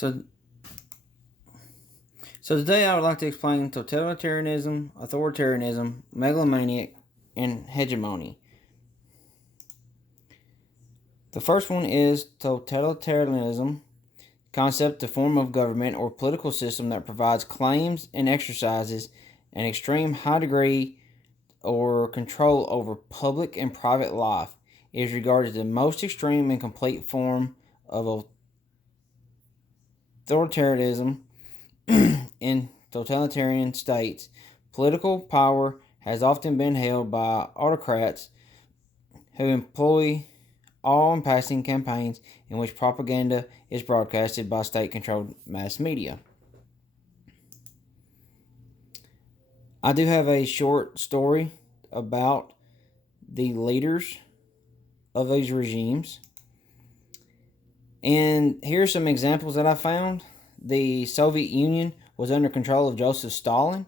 So, so today I would like to explain totalitarianism, authoritarianism, megalomaniac, and hegemony. The first one is totalitarianism, concept, a form of government or political system that provides claims and exercises an extreme high degree or control over public and private life. It is regarded as the most extreme and complete form of authoritarianism in totalitarian states. Political power has often been held by autocrats who employ all-encompassing campaigns in which propaganda is broadcasted by state-controlled mass media. I do have a short story about the leaders of these regimes. And here are some examples that I found. The Soviet Union was under control of Joseph Stalin.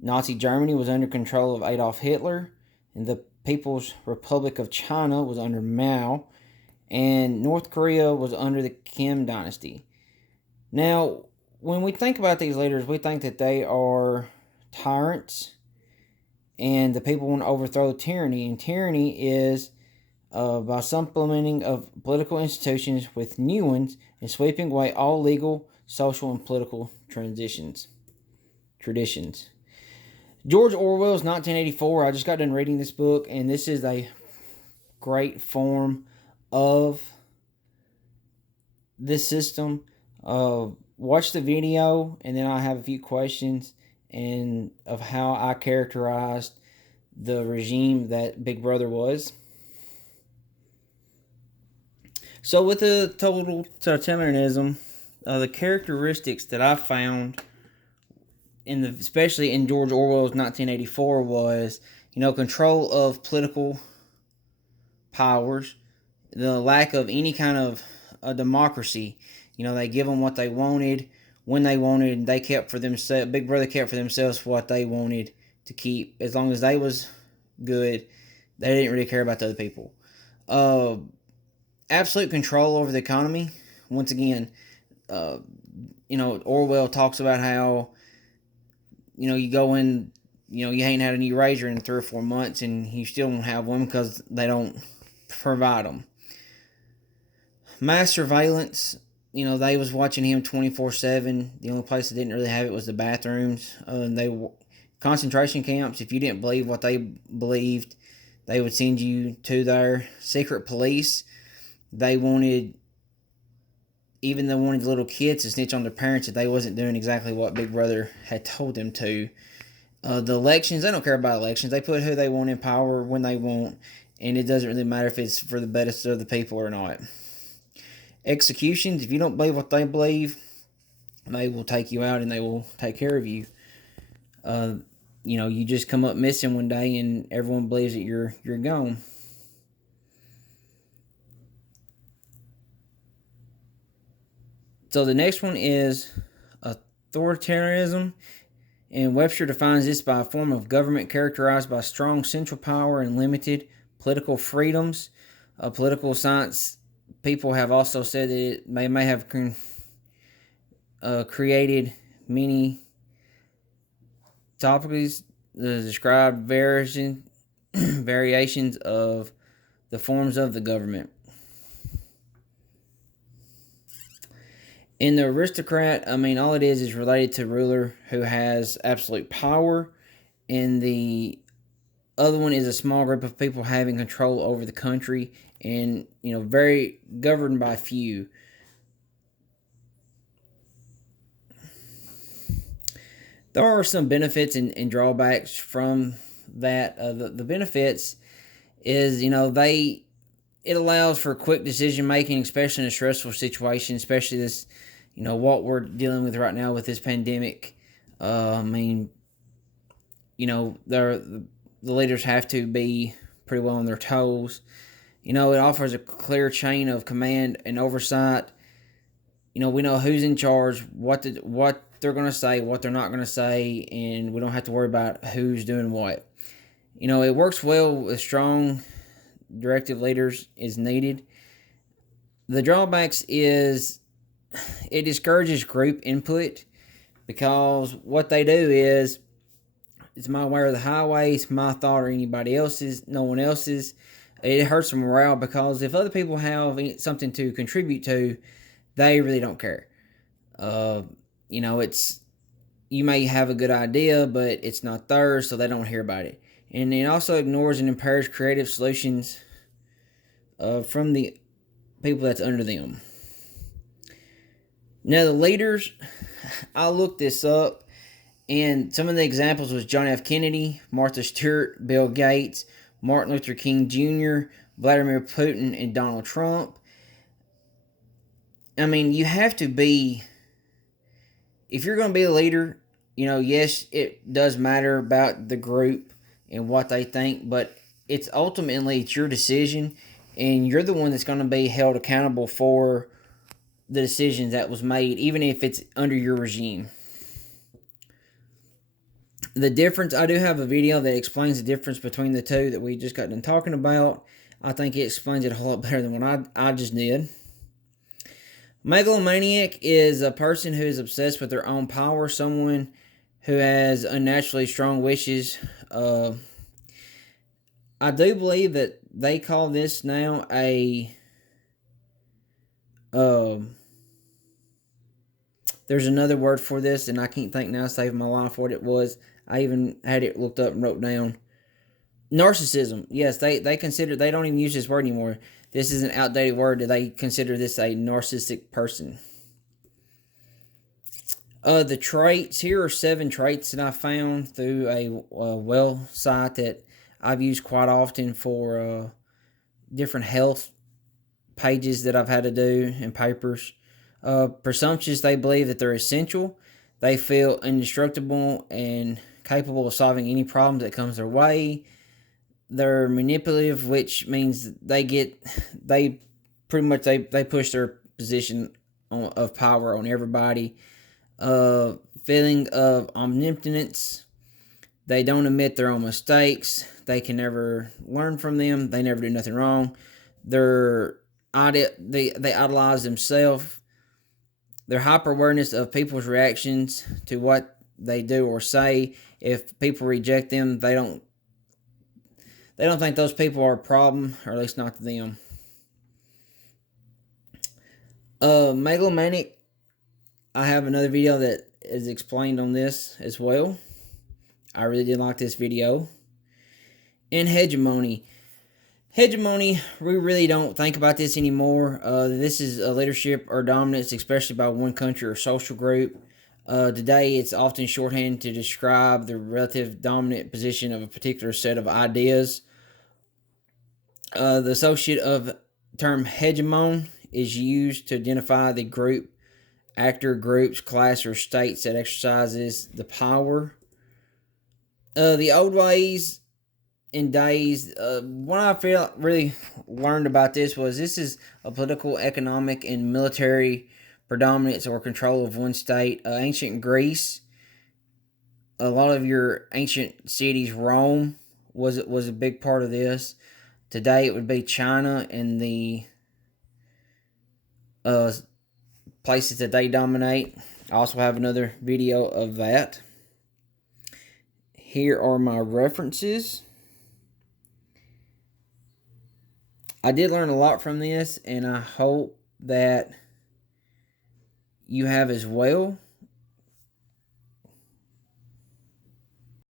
Nazi Germany was under control of Adolf Hitler. And the People's Republic of China was under Mao. And North Korea was under the Kim dynasty. Now, when we think about these leaders, we think that they are tyrants and the people want to overthrow tyranny. And tyranny is by supplementing of political institutions with new ones and sweeping away all legal, social, and political traditions. George Orwell's 1984, I just got done reading this book, and this is a great form of this system. Watch the video, and then I have a few questions and of how I characterized the regime that Big Brother was. So with the total totalitarianism, the characteristics that I found especially in George Orwell's 1984 was, control of political powers, the lack of any kind of democracy. They give them what they wanted, when they wanted. They kept for themselves. Big Brother kept for themselves what they wanted to keep. As long as they was good, they didn't really care about the other people. Absolute control over the economy. Once again, Orwell talks about how, you go in, you ain't had a new razor in 3 or 4 months and you still don't have one because they don't provide them. Mass surveillance, they was watching him 24/7. The only place that didn't really have it was the bathrooms. Concentration camps, if you didn't believe what they believed, they would send you to their secret police. They wanted little kids to snitch on their parents if they wasn't doing exactly what Big Brother had told them to. The elections, they don't care about elections. They put who they want in power when they want, and it doesn't really matter if it's for the best of the people or not. Executions, if you don't believe what they believe, they will take you out and they will take care of you. You just come up missing one day and everyone believes that you're gone. So the next one is authoritarianism, and Webster defines this by a form of government characterized by strong central power and limited political freedoms. Political science people have also said that they may have created many topics that describe variations of the forms of the government. In the aristocrat, all it is related to ruler who has absolute power. And the other one is a small group of people having control over the country and, very governed by few. There are some benefits and drawbacks from that. The benefits is, it allows for quick decision making, especially in a stressful situation, especially this, what we're dealing with right now with this pandemic. The leaders have to be pretty well on their toes. It offers a clear chain of command and oversight. We know who's in charge, what they're going to say, what they're not going to say, and we don't have to worry about who's doing what. It works well with strong directive leaders is needed. The drawbacks is it discourages group input because what they do is it's my way or the highway, it's my thought or anybody else's, no one else's. It hurts morale because if other people have something to contribute to, they really don't care. Uh, it's you may have a good idea, but it's not theirs, so they don't hear about it. And it also ignores and impairs creative solutions from the people that's under them. Now, the leaders, I looked this up, and some of the examples was John F. Kennedy, Martha Stewart, Bill Gates, Martin Luther King Jr., Vladimir Putin, and Donald Trump. I mean, you have to be, if you're going to be a leader, yes, it does matter about the group and what they think, but it's your decision, and you're the one that's going to be held accountable for the decisions that was made, even if it's under your regime. The difference, I do have a video that explains the difference between the two that we just got done talking about. I think it explains it a whole lot better than what I just did. Megalomaniac is a person who is obsessed with their own power, someone who has unnaturally strong wishes. I do believe that they call this now there's another word for this, and I can't think now, saving my life, what it was. I even had it looked up and wrote down. Narcissism. Yes, they consider, they don't even use this word anymore. This is an outdated word. They consider this a narcissistic person. The traits. Here are 7 traits that I found through a well site that I've used quite often for different health pages that I've had to do and papers. Presumptuous, they believe that they're essential. They feel indestructible and capable of solving any problem that comes their way. They're manipulative, which means they push their position of power on everybody. Feeling of omnipotence. They don't admit their own mistakes. They can never learn from them. They never do nothing wrong. They idolize themselves. Their hyper awareness of people's reactions to what they do or say. If people reject them, they don't think those people are a problem, or at least not to them. Megalomaniac, I have another video that is explained on this as well. I really did like this video. And hegemony. Hegemony, we really don't think about this anymore. This is a leadership or dominance, especially by one country or social group. Today, it's often shorthand to describe the relative dominant position of a particular set of ideas. The associate of term hegemon is used to identify the group, actor, groups, class, or states that exercises the power. The old ways and days, what I feel really learned about this is a political, economic, and military predominance or control of one state. Ancient Greece, a lot of your ancient cities, Rome was a big part of this. Today it would be China and the places that they dominate. I also have another video of that. Here are my references. I did learn a lot from this, and I hope that you have as well.